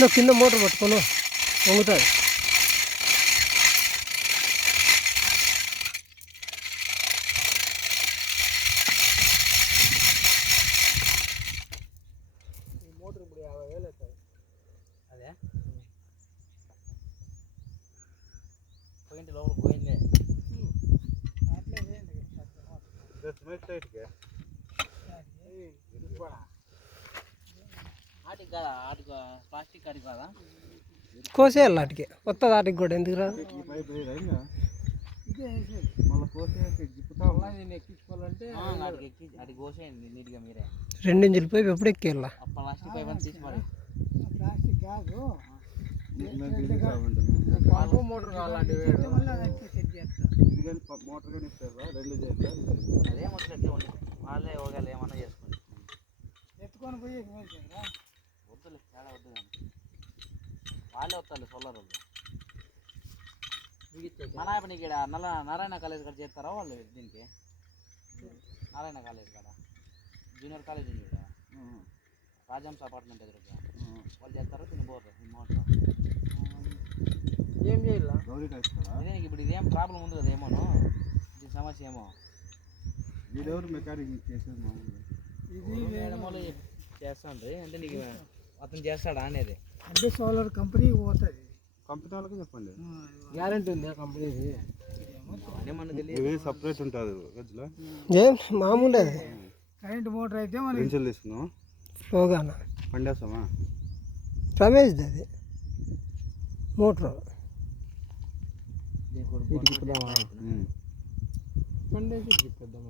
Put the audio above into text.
విష్ణు కింద motor పట్టుకోను వంగుతుంది motor ఇప్పుడు యాభై వేలు అవుతుంది అదే పోయింటి లోపల పోయింది ఆటికి కోసేయాలి వాటికి. కొత్త వాటికి కూడా ఎందుకు రా ఎక్కి మీరే. రెండించుల పైపు ఎప్పుడు ఎక్కేయాల? పడే మోటార్ కావాలంటే అదే మొత్తం ఎట్లా ఉంది వాళ్ళే ఏమన్నా చేసుకోండి. ఎత్తుకొని పోయి వద్దులే తేడా వద్దు కానీ వాళ్ళే వస్తారు సోలార్ వాళ్ళు. మన ఇప్పుడు నీకు ఈడ నల్ల నారాయణ కాలేజ్ కాడ చేస్తారా వాళ్ళు దీనికి? నారాయణ కాలేజ్ కాడ. జూనియర్ కాలేజ్ ఉంది కదా రాజంస్ అపార్ట్మెంట్ ఎదురుగా. వాళ్ళు చేస్తారా తిని పోతారు ఈ మోటార్ ఏం చేయాల? అదే నీకు ఇప్పుడు ఇదేం ప్రాబ్లం ఉంది కదా ఏమోను? దీని సమస్య ఏమో. వీడెవరు మెకానిక్ చేసేది మామూలుగా? ఇది చేస్తాండ్రి. అంటే నీకు అతను చేస్తాడా అనేది. అంటే సోలార్ కంపెనీ పోతుంది. కంపెనీ వాళ్ళకి చెప్పండి. గ్యారంటీ ఉందా కంపెనీది. అదేమన్నా తెలియదు. ఇవి సపరేట్ ఉంటుంది గజ్లో ఏం? మామూలే. అది కరెంట్ మోటార్ అయితే మనకి పెన్సిల్ తీసుకున్నాం స్లోగాన పండేస్తామా రమేష్ది అది. మోటార్. పండేసి తిప్పేద్దాం